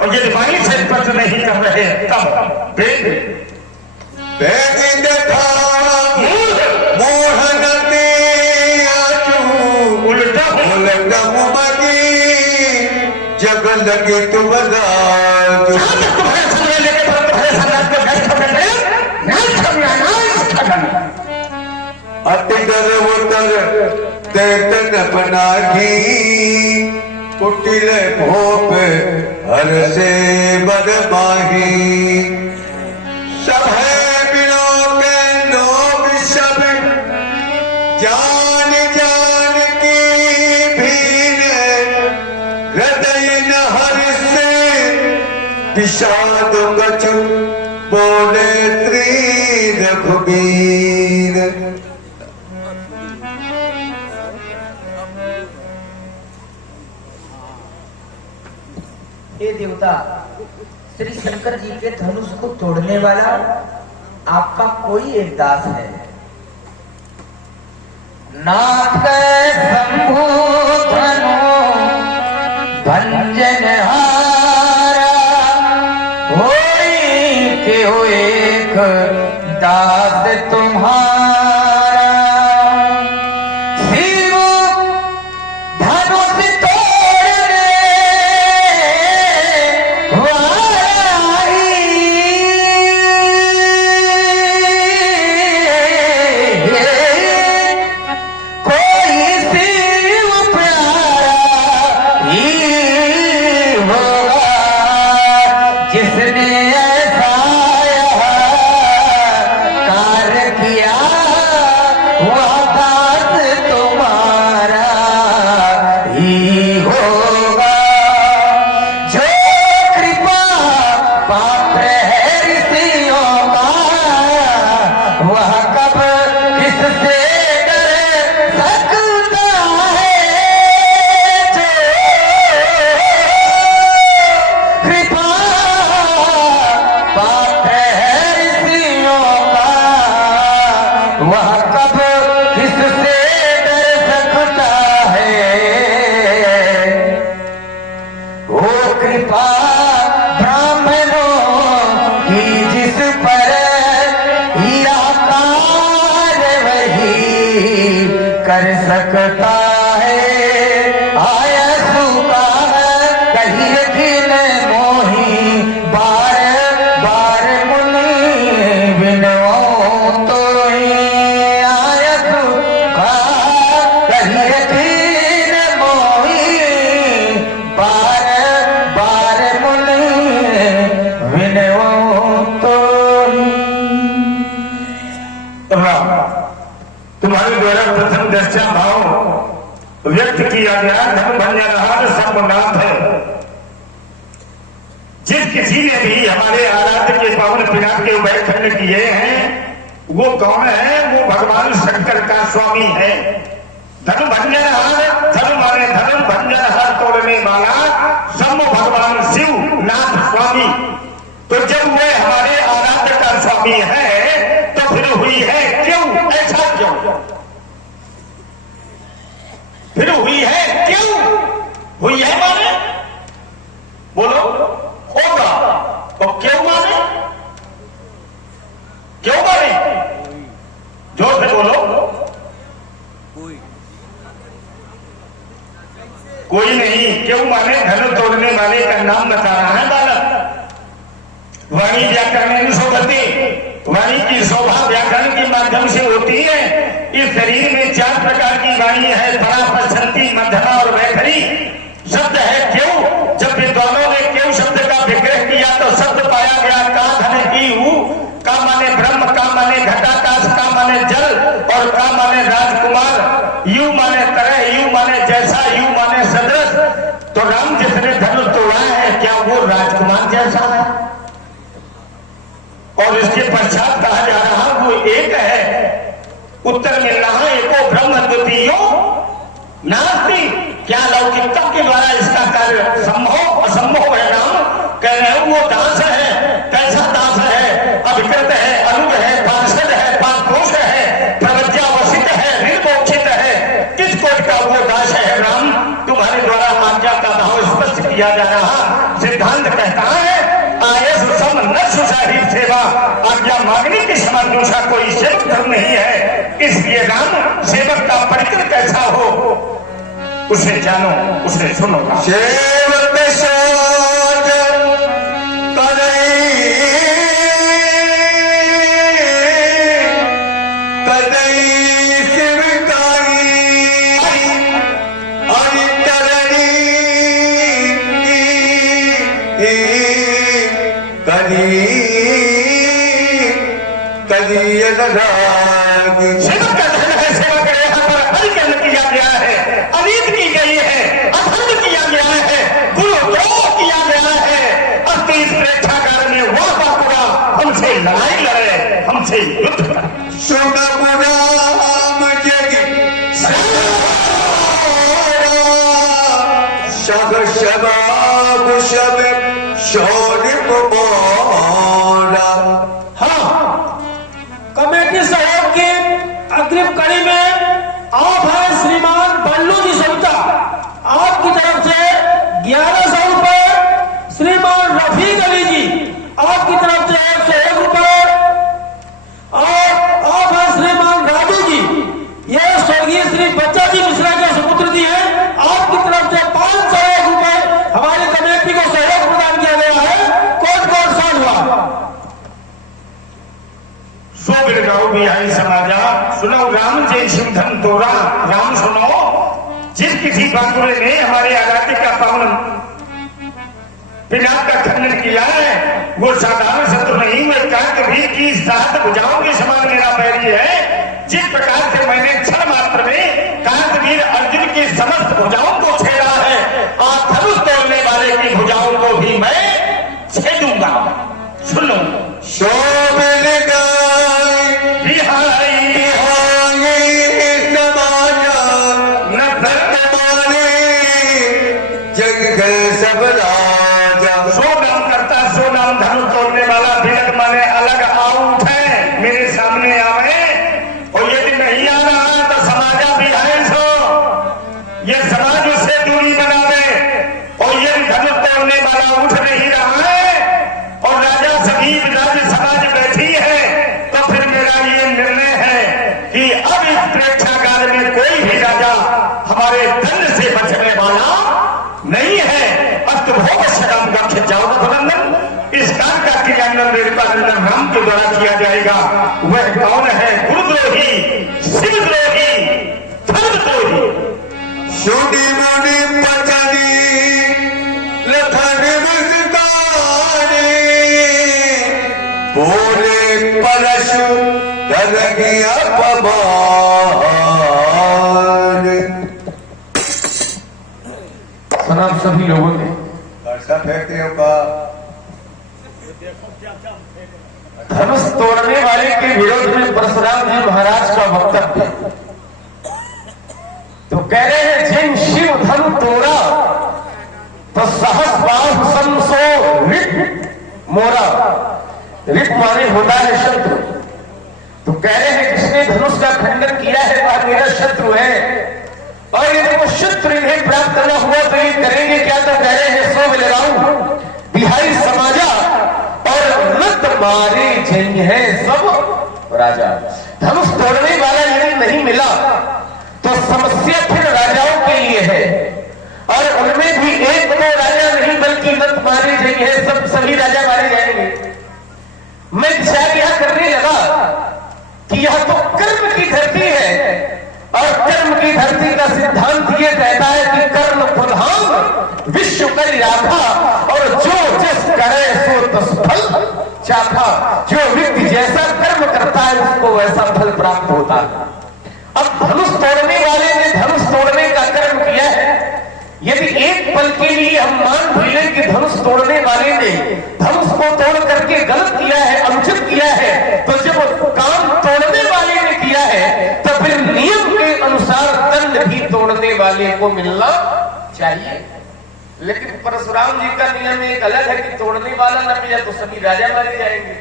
और ये दिवाली से स्पष्ट नहीं कर रहे तब मोहनते उल्टा उल्टा मुमकी जग लगे तुम अति गर्वतर देतन बनागी, कुटिल भोप हर से बद माही। सब है बिनो के लोग सब जान जान की भीन, हृदय न हर से विषाद कछु बोले श्री रघुबीर। हे देवता, श्री शंकर जी के धनुष को तोड़ने वाला आपका कोई एक दास है। नाथ शंभु धनु भंजन हारा, होई के हो एक दास तुम्हारा। कोई कर सकता है आयसु का कहिए खिल मोही बार बार मुनि बिनवो तो ही आयसु का कहिए खिल मोही बार बार मुनि बिनवो तो ही। तुम्हारे द्वारा प्रथम दर्शन भाव व्यक्त किया गया धर्म भंजनहार सर्वनाथ है। जिस किसी ने भी हमारे आराध्य के पावन पिनाक के उभयखंड किए हैं वो कौन है? वो भगवान शंकर का स्वामी है। धर्म भंजनहार, धर्म माने धर्म, भंजनहार तोड़ने वाला सब भगवान शिव नाथ स्वामी। तो जब वे हमारे आराध्य का स्वामी है तो फिर हुई है क्यों? ऐसा क्यों? फिर हुई है क्यों? हुई है माने बोलो होगा। तो क्यों माने? क्यों माने? जोर से बोलो। कोई नहीं। क्यों माने? धर्म तोड़ने वाले का नाम बता रहा है बालक। वाणी व्याकरण शोभती, वाणी की शोभा व्याकरण के माध्यम से होती है। इस शरीर में 4 प्रकार की वाणी है, परा, पश्चंती, मध्यमा और वैखरी। शब्द है क्यों। जब विद्वानों ने क्यों शब्द का विग्रह किया तो शब्द पाया गया का धन की हूं, का माने ब्रह्म, का माने घटाकाश, का माने जल और का माने राजकुमार। यू माने तरह, यू माने जैसा, यू माने सदृश। तो राम जिसने धनुष तोड़ा है क्या वो राजकुमार जैसा है? और इसके पश्चात कहा जा रहा वो एक है। उत्तर मिल रहा एको ब्रह्म द्वितीयो नास्ति। क्या लौकिकता के द्वारा इसका कार्य संभव असंभव है? राम कह रहे हैं वो दास है। कैसा दास है? अभिकृत है, अनुग है, पार्षद है, पापोष है, प्रवज्ञावसित है, निर्मोक्षित है। किस कोट का वो दास है? राम तुम्हारे द्वारा आज्ञा का भाव स्पष्ट किया जा रहा। सिद्धांत कहता है आयस सम न सुसाही सेवा, आज्ञा मांगने के समान दूसरा कोई सेवक धर्म नहीं है। इसलिए राम सेवक का परिचय कैसा हो उसे जानो, उसे सुनो। सेवक सोच कदई शिवकारी अरितरणी कदी सेवक का धर्म है। सेवा करे यहाँ पर परिकरण किया गया है, अनीत की गई है, अधर्म किया गया है, गुरुद्रोह किया गया है। अब इस प्रेक्षागार में वह बापुरा हमसे लड़ाई लड़े, हमसे युद्ध करे। शब शबाब शब शौर्य बोला। कमेटी सहयोग की अग्रिम कड़ी में आप हैं श्रीमान बल्लू जी सविता। आपकी तरफ से 1100 रुपए। श्रीमान रफीक अली जी आपकी तरफ से 101 रुपए। और आप हैं श्रीमान राजू जी, ये स्वर्गीय श्री बच्चा जी मिश्रा के सुपुत्र जी हैं। आपकी तरफ से 501 रुपए हमारी कमेटी को सहयोग प्रदान किया गया है। कोट कोट साल हुआ। बिहारी समाजा सुनो। राम जय शिव धन तोरा। राम सुनो। जिस किसी बाकुरे ने हमारे आराध्य का पावन पिनाक का खंडन किया है वो साधारण शत्रु नहीं, वो कांतवीर की 7 भुजाओं के समान मेरा बैरी है। जिस प्रकार से मैंने क्षण मात्र में कांतवीर अर्जुन की समस्त भुजाओं को छेड़ा है और धनुष तोड़ने वाले की भुजाओं को भी मैं छेदूंगा। सुनो। शोभन सब राजा। सो नाम करता, सो नाम धनुष तोड़ने वाला भिलक माने अलग आउट है, मेरे सामने आवे। और यदि नहीं आ रहा तो समाजा भी है सो ये समाज उससे दूरी बनावे। और यदि धनुष तोड़ने वाला उठ नहीं रहा है और राजा सभी राज्य समाज बैठी है तो फिर मेरा ये निर्णय है कि अब इस प्रेक्षागार में कोई भी राजा हमारे दंड से बचने वाला नहीं है। अस्तभोग शरम का खिंचावनंदन इस काम का क्रियान्वयन रेणुकानंदन राम के द्वारा किया जाएगा। वह कौन है? गुरुद्रोही, शिवद्रोही, धर्मद्रोही। छोटी मोटी पचनी लखन मुस्काने बोले परशु कर गया पवार। सलाम सभी लोगों ने वर्षा फेंकते हो का धनुष तोड़ने वाले के विरोध में परशुराम जी महाराज का वक्तव्य। तो कह रहे हैं जिन शिव धनु तोड़ा तो सहस बाहु संसो रिप मोरा। रिप माने होता है शत्रु। तो कह रहे हैं जिसने धनुष का खंडन किया है वह मेरा शत्रु है, और यदि वो शत्रु इन्हें प्राप्त करना हुआ तो ये करेंगे क्या? तो कह रहे हैं सो मिलगाऊं बिहारी समाजा और नत मारे जंग है सब राजा। धनुष तोड़ने वाला यदि नहीं मिला तो समस्या फिर राजाओं के लिए है, और उनमें भी एक दो राजा नहीं बल्कि नत मारे जंग है सब सभी राजा मारे जाएंगे। मैं विचार यह करने लगा कि यह तो कर्म की धरती है, और कर्म की धरती का सिद्धांत ये कहता है कि कर्म प्रधान विश्व कर राखा, और जो जिस करे सो तस फल चाखा। जो व्यक्ति जैसा कर्म करता है उसको वैसा फल प्राप्त होता है। अब धनुष तोड़ने वाले ने धनुष तोड़ने का कर्म किया है। यदि एक पल के लिए हम मान भी लें कि धनुष तोड़ने वाले ने धनुष को तोड़ करके गलत किया है, अनुचित किया है, तो जब काम तोड़ने वाले ने किया है तो फिर नियम के अनुसार दंड भी तोड़ने वाले को मिलना चाहिए। लेकिन परशुराम जी का नियम एक अलग है कि तोड़ने वाला न मिला तो सभी राजा मारे जाएंगे।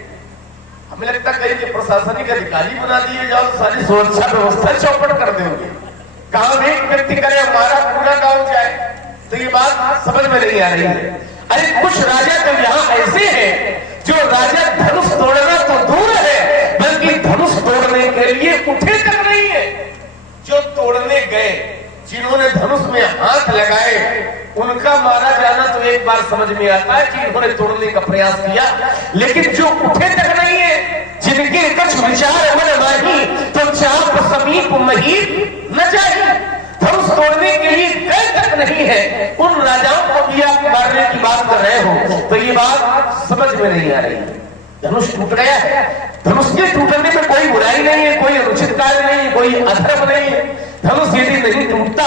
हमें लगता है कहीं प्रशासनिक अधिकारी बना दिए जाओ, सारी सुरक्षा व्यवस्था चौपट कर देंगे। काम एक व्यक्ति करे हमारा पूरा गांव जाए, तो ये बात समझ में नहीं आ रही है। अरे कुछ राजा तो यहाँ ऐसे हैं जो राजा धनुष तोड़ना तो दूर है बल्कि धनुष तोड़ने के लिए उठे तक नहीं है। जो तोड़ने गए, जिन्होंने धनुष में हाथ लगाए, उनका मारा जाना तो एक बार समझ में आता है कि इन्होंने तोड़ने का प्रयास किया, लेकिन जो उठे तक नहीं है, जिनके कुछ विचार मन माही तो चाप समीप मही न जाए, धनुष तोड़ने के लिए गए तक नहीं है, उन राजाओं को भी आप मारने की बात कर रहे हो, तो ये बात समझ में नहीं आ रही है। धनुष टूट गया है, धनुष के टूटने में कोई बुराई नहीं है, कोई अनुचित कार्य नहीं है, कोई अधर्म नहीं है। धनुष यदि नहीं टूटता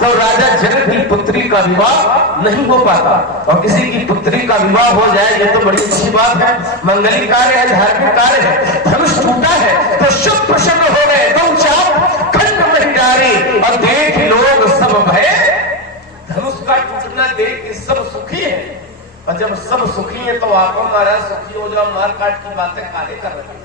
तो राजा जनक की पुत्री का विवाह नहीं हो पाता, और किसी की पुत्री का विवाह हो जाए ये तो बड़ी अच्छी बात है, मंगली कार्य है, धार्मिक कार्य है। धनुष टूटा है तो शुभ प्रसन्न हो गए, तुम चाप खंड में डारे और देख लोग सब भय। धनुष का टूटना देख के सब सुखी है, और जब सब सुखी है तो आप हमारा सुखी हो जाओ, मार काट की बातें काहे कर रहे हैं।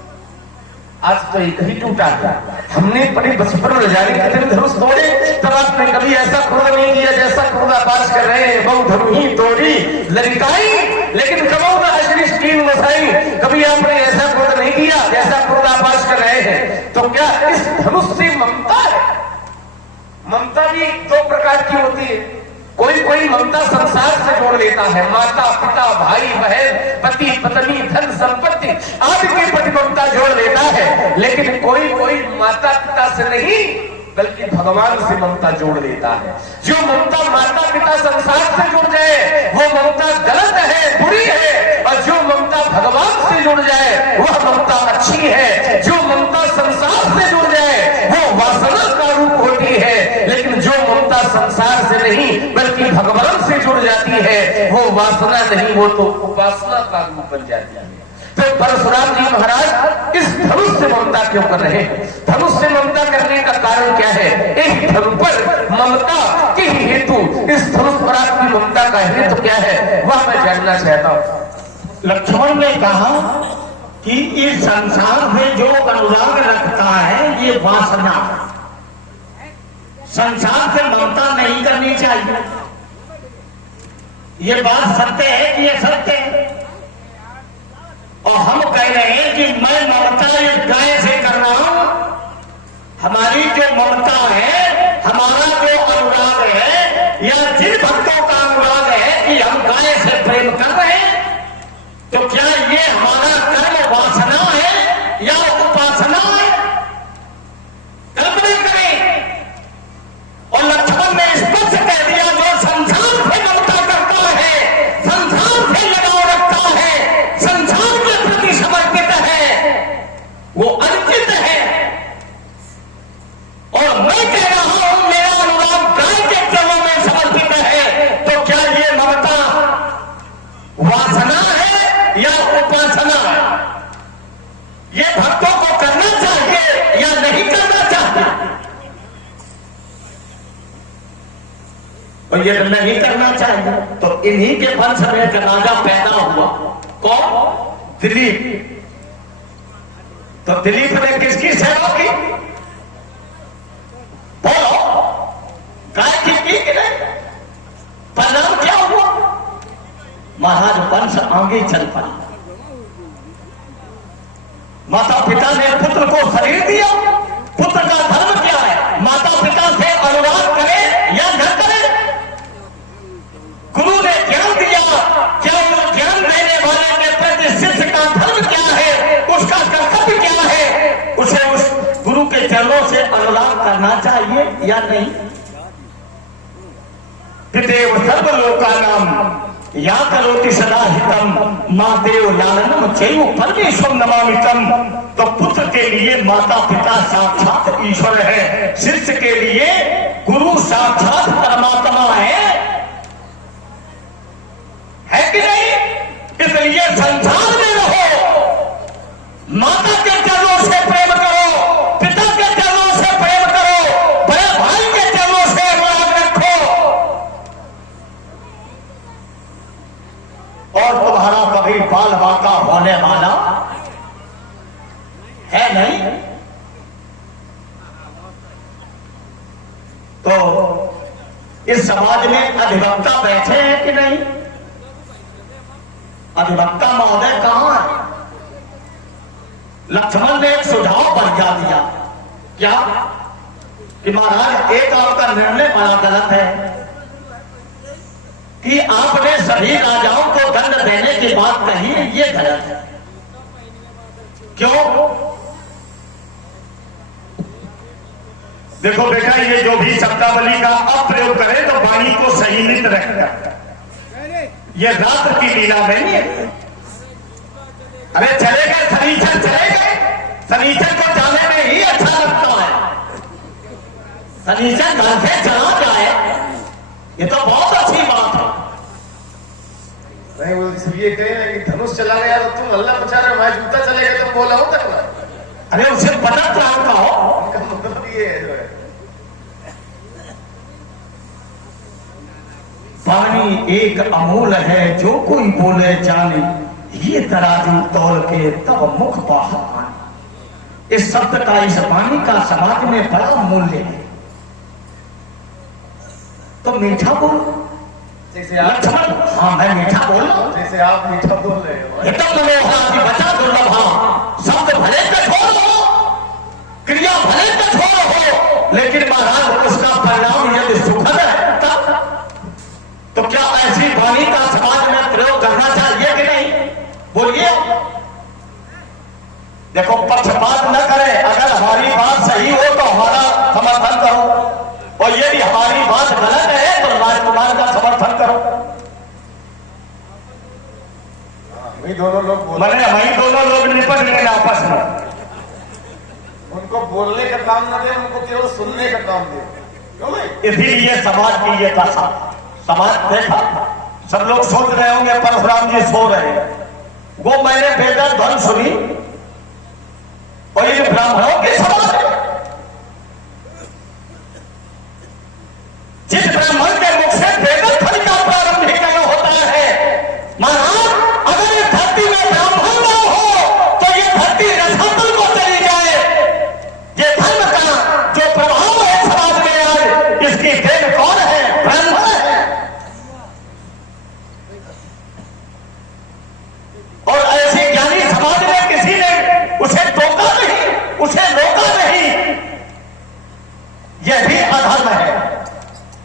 आज तो एक ही टूटा है। हमने अपने बचपन में जाने कितने धनुष तोड़े, तब आपने कभी ऐसा क्रोध नहीं किया जैसा क्रोधापास कर रहे हैं। बहु धनु ही तोड़ी ललिताई, लेकिन कबो ना अजरी स्टीन मसाई, कभी आपने ऐसा क्रोध नहीं किया जैसा क्रोधापास कर रहे हैं। तो क्या इस धनुष से ममता है? ममता भी दो प्रकार की होती है। कोई कोई ममता संसार से जोड़ लेता है, माता पिता भाई बहन पति पत्नी धन संपत्ति आदि के प्रति ममता जोड़ लेता है, लेकिन कोई कोई माता पिता से नहीं बल्कि भगवान से ममता जोड़ लेता है। जो ममता माता पिता संसार से जुड़ जाए वो ममता गलत है, बुरी है, और जो ममता भगवान से जुड़ जाए वह ममता अच्छी है। जो ममता संसार से जुड़ जाए वो वासना का रूप होती है, लेकिन जो ममता संसार से नहीं बल्कि भगवान से जुड़ जाती है वो वासना नहीं, वो तो उपासना का रूप बन जाती है। तो परशुराम जी महाराज इस धनुष से ममता क्यों कर रहे हैं? धनुष से ममता करने का कारण क्या है? एक धनुष पर ममता के हेतु, इस धनुष पर आपकी ममता का हेतु क्या है वह मैं जानना चाहता हूँ। लक्ष्मण ने कहा कि इस संसार में जो अनुराग रखता है ये वासना, संसार से ममता नहीं करनी चाहिए। ये बात सत्य है कि ये सत्य है? और हम कह रहे हैं कि मैं ममता इस गाय से कर रहा हूं हमारी जो ममता है, हमारा जो अनुराग है, या जिन भक्तों का अनुराग है कि हम गाय से प्रेम कर रहे हैं, तो क्या ये हमारा कर्म वासना है या उपासना है? कल्पना करें। और लक्ष्मण ने स्पष्ट कह दिया, जो संसार से ममता करता है, संसार से लगाव रखता है, संसार के प्रति समर्पित है, वो अर्जित है। और मैं कह रहा हूं मेरा अनुराग गाय के चरणों में समर्पित है, तो क्या ये ममता वासना है या उपासना है? ये भक्तों को करना चाहिए या नहीं करना चाहिए? और ये नहीं करना चाहिए तो इन्हीं के वंश में एक राजा पैदा हुआ। कौन? दिलीप। तो दिलीप ने किसकी सेवा की? बोलो, गाय की कि नहीं? परिणाम क्या हुआ? महाराज वंश आगे चल पड़ा। माता पिता ने पुत्र को शरीर दिया। पुत्र का धर्म क्या है? माता पिता से अनुराग करे या न करे। गुरु ने ज्ञान दिया, क्या वो ज्ञान देने वाले के प्रति शिष्य का धर्म क्या है, उसका कर्तव्य क्या है? उसे उस गुरु के चरणों से अनुराग करना चाहिए या नहीं? पितेव सर्वलोकानां या करोति सदा हितम मातेव लालनम चैव परमेश्वर नमामितम। तो पुत्र के लिए माता पिता साक्षात ईश्वर है, शिष्य के लिए गुरु साक्षात परमात्मा है कि नहीं? इसलिए संसार में रहो, माता के चरणों से प्रेम करो, पिता के चरणों से प्रेम करो, बड़े भाई के चरणों से अनुराग रखो, और तुम्हारा कभी बाल बाका होने वाला है नहीं। तो इस समाज में अधिवक्ता बैठे हैं कि नहीं? अधिवक्ता महोदय कहां है? लक्ष्मण ने एक सुझाव बढ़ा दिया। क्या? कि महाराज एक आपका निर्णय बड़ा गलत है कि आपने सभी राजाओं को दंड देने की बात कही, ये गलत है। क्यों? देखो बेटा, ये जो भी शब्दावली का अप्रयोग करे तो वाणी को संयमित रखेगा। ये रात्र की लीला नहीं है। अरे चले गए शनिचर, चले गए शनिचर को जाने में ही अच्छा लगता है। शनिचर घर से चला जाए, ये तो बहुत अच्छी बात है। नहीं, वो इसलिए कह रहे हैं कि धनुष चला गया तो तुम हल्ला मचा रहे हो, मैं जूता चलेगा तो बोला हूं तक ना। अरे उसे पता प्राण का हो। उनका मतलब ये है जो है। पानी एक अमूल है, जो कोई बोले जाने, ये तराजू तौल के तब मुख बाहर आने। इस शब्द का, इस वाणी का समाज में बड़ा मूल्य है। तो मीठा बोलो। जैसे आप, हाँ मैं मीठा बोल रहा हूं। जैसे आप मीठा बोल रहे हो। एकदम मनोहर बचा दुर्लभ। शब्द भले कठोर हो, क्रिया भले कठोर हो, लेकिन महाराज उसका परिणाम यदि सुखद है तो क्या ऐसी वाणी का समाज में प्रयोग करना चाहिए कि नहीं? बोलिए। देखो, पक्षपात न करें। अगर हमारी बात सही हो तो हमारा समर्थन करो, और यदि हमारी बात गलत है तो राजकुमार का समर्थन करो। वही दोनों लोग मैंने वही दोनों लोग निपट लेना आपस में। उनको बोलने का काम न दे, उनको केवल सुनने का काम दे। क्यों भाई? इसीलिए समाज की ये दशा। समाज देखा, सब लोग सोच रहे होंगे परशुराम जी सो रहे हैं। वो मैंने बेदर ध्वन सुनी, और ये ब्राह्मणों की समाज है। जिस ब्राह्मण के मुख से बेदर ध्वन का प्रारंभिकरण होता है, महाराज अगर इस धरती में ब्राह्मण ना हो तो ये धरती रसातल को चली जाए। ये धर्म का जो प्रभाव है समाज में आज, इसकी देन कौन है? ब्राह्मण है। और ऐसे ज्ञानी समाज में किसी ने उसे टोका नहीं, उसे रोका नहीं, यह भी अधर्म है।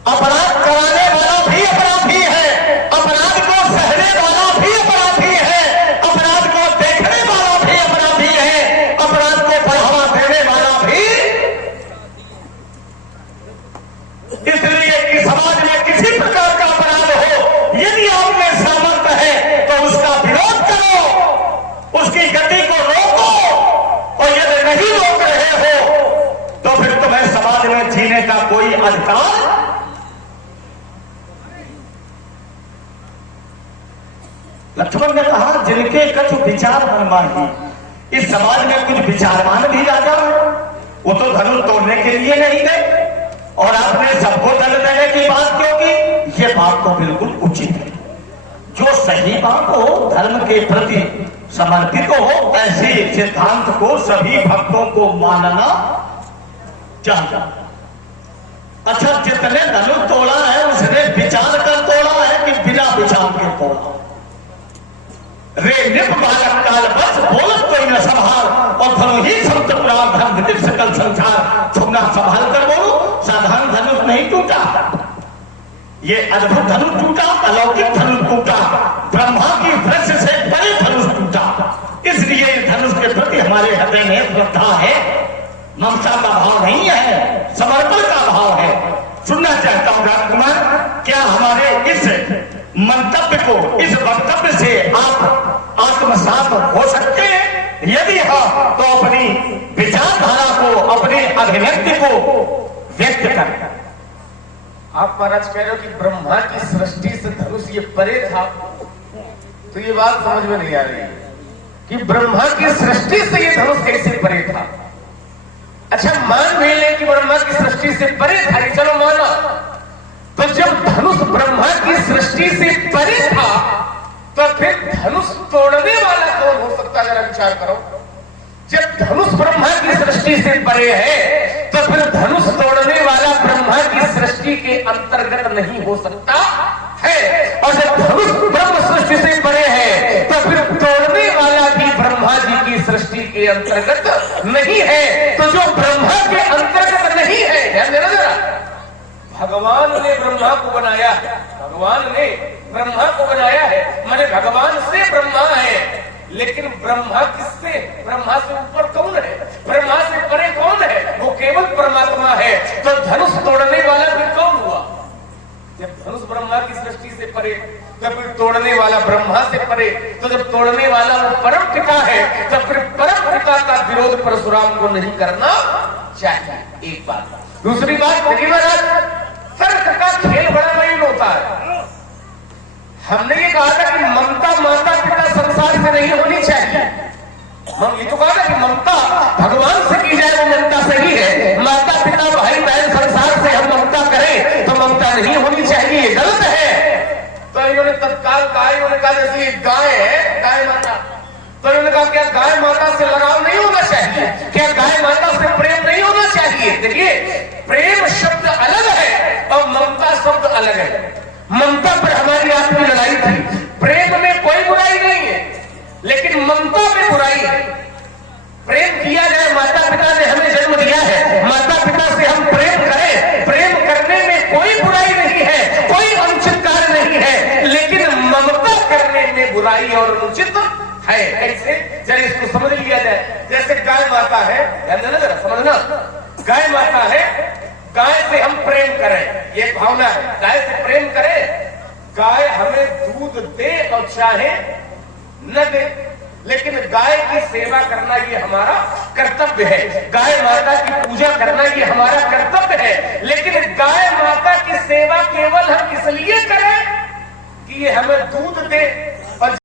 अपराध कराने वाला भी अपराधी है, अपराध को सहने वाला भी अपराधी है, अपराध को देखने वाला भी अपराधी है, अपराध को बढ़ावा देने वाला भी। इसलिए कि समाज में किसी प्रकार का अपराध हो, यदि आप में सामर्थ्य है तो उसका विरोध करो, उसकी गति को रोको, और यदि नहीं रोक रहे हो तो फिर तुम्हें समाज में जीने का कोई अधिकार। लक्ष्मण ने कहा जिनके कुछ विचार मनमाही, इस समाज में कुछ विचारवान भी राजा है, वो तो धनुष तोड़ने के लिए नहीं गए, और आपने सबको दंड देने की बात क्यों की? ये बात तो बिल्कुल उचित है। जो सही बात हो, धर्म के प्रति समर्पित हो, ऐसे सिद्धांत को सभी भक्तों को मानना चाहिए। अच्छा, जितने धनुष तोड़ा है उसने विचार कर तोड़ा है कि बिना विचार के तोड़ा? रे निप बालक काल बस बोलत कोई न संभाल, और धनु ही संत पुराण धर्म विदित सकल संसार। छुपना संभाल कर बोलो, साधारण धनुष नहीं टूटा, ये अद्भुत धनुष टूटा, अलौकिक धनुष टूटा, ब्रह्मा की वृक्ष से बड़े धनुष टूटा। इसलिए इस धनुष के प्रति हमारे हृदय में श्रद्धा है, ममता का भाव नहीं है, समर्पण का भाव है। सुनना चाहता हूं राजकुमार, क्या हमारे इस मंतव्य को, इस वक्तव्य से आप आत्मसात हो सकते हैं? यदि हाँ तो अपनी विचारधारा को, अपने अभिव्यक्ति को व्यक्त करें। आप महाराज कह रहे हो कि ब्रह्मा की सृष्टि से धनुष ये परे था, तो ये बात समझ में नहीं आ रही कि ब्रह्मा की सृष्टि से ये धनुष कैसे परे था। अच्छा, मान भी ले कि ब्रह्मा की सृष्टि से परे था, चलो माना, तो जब धनुष ब्रह्मा की सृष्टि से परे था तो फिर धनुष तोड़ने वाला कौन हो सकता है? जरा विचार करो। जब धनुष ब्रह्मा की सृष्टि से परे है तो फिर धनुष तोड़ने वाला ब्रह्मा की सृष्टि के अंतर्गत नहीं हो सकता है, और जब धनुष ब्रह्म सृष्टि से परे है तो फिर तोड़ने वाला भी ब्रह्मा जी की सृष्टि के अंतर्गत नहीं है। तो जो ब्रह्मा के अंतर्गत नहीं है, ध्यान देना जरा, भगवान ने ब्रह्मा को बनाया, भगवान ने ब्रह्मा को बनाया है, माने भगवान से ब्रह्मा है, लेकिन ब्रह्मा किससे? ब्रह्मा से ऊपर कौन है? ब्रह्मा से परे कौन है? वो केवल परमात्मा है। तो धनुष तोड़ने वाला फिर कौन हुआ? जब धनुष ब्रह्मा की सृष्टि से परे तो फिर तोड़ने वाला ब्रह्मा से परे, तो जब तोड़ने वाला वो परम पिता है तो फिर परम पिता का विरोध परशुराम को नहीं करना चाहिए। एक बात। दूसरी बात, देखिए महाराज, तर्क का खेल बड़ा महीन होता है। हमने ये कहा था कि ममता माता पिता संसार से नहीं होनी चाहिए। हम ये तो कहा था कि ममता भगवान से की जाए वो ममता सही है, माता पिता भाई बहन संसार से हम ममता करें तो ममता नहीं होनी चाहिए, ये गलत है। तो इन्होंने तत्काल कहा, इन्होंने कहा जैसे गाय है, गाय माता, तो इन्होंने कहा क्या गाय माता से लगाव नहीं होना चाहिए? क्या गाय माता से प्रेम नहीं होना चाहिए? देखिए, प्रेम शब्द अलग है और ममता शब्द अलग है। ममता पर हमारी आपकी लड़ाई थी, प्रेम में कोई बुराई नहीं है, लेकिन ममता में बुराई है। प्रेम किया जाए, माता पिता ने हमें जन्म दिया है, माता पिता से हम प्रेम करें, प्रेम करने में कोई बुराई नहीं है, कोई अनुचित कार्य नहीं है, लेकिन ममता करने में बुराई और अनुचित है। कैसे? जरा इसको समझ लिया जाए। जैसे गाय माता है, ध्यान देना जरा, समझना, गाय माता है, गाय से हम प्रेम करें, ये भावना है, गाय से प्रेम करें, गाय हमें दूध दे और चाहे न दे, लेकिन गाय की सेवा करना ये हमारा कर्तव्य है, गाय माता की पूजा करना ये हमारा कर्तव्य है। लेकिन गाय माता की सेवा केवल हम इसलिए करें कि ये हमें दूध दे, और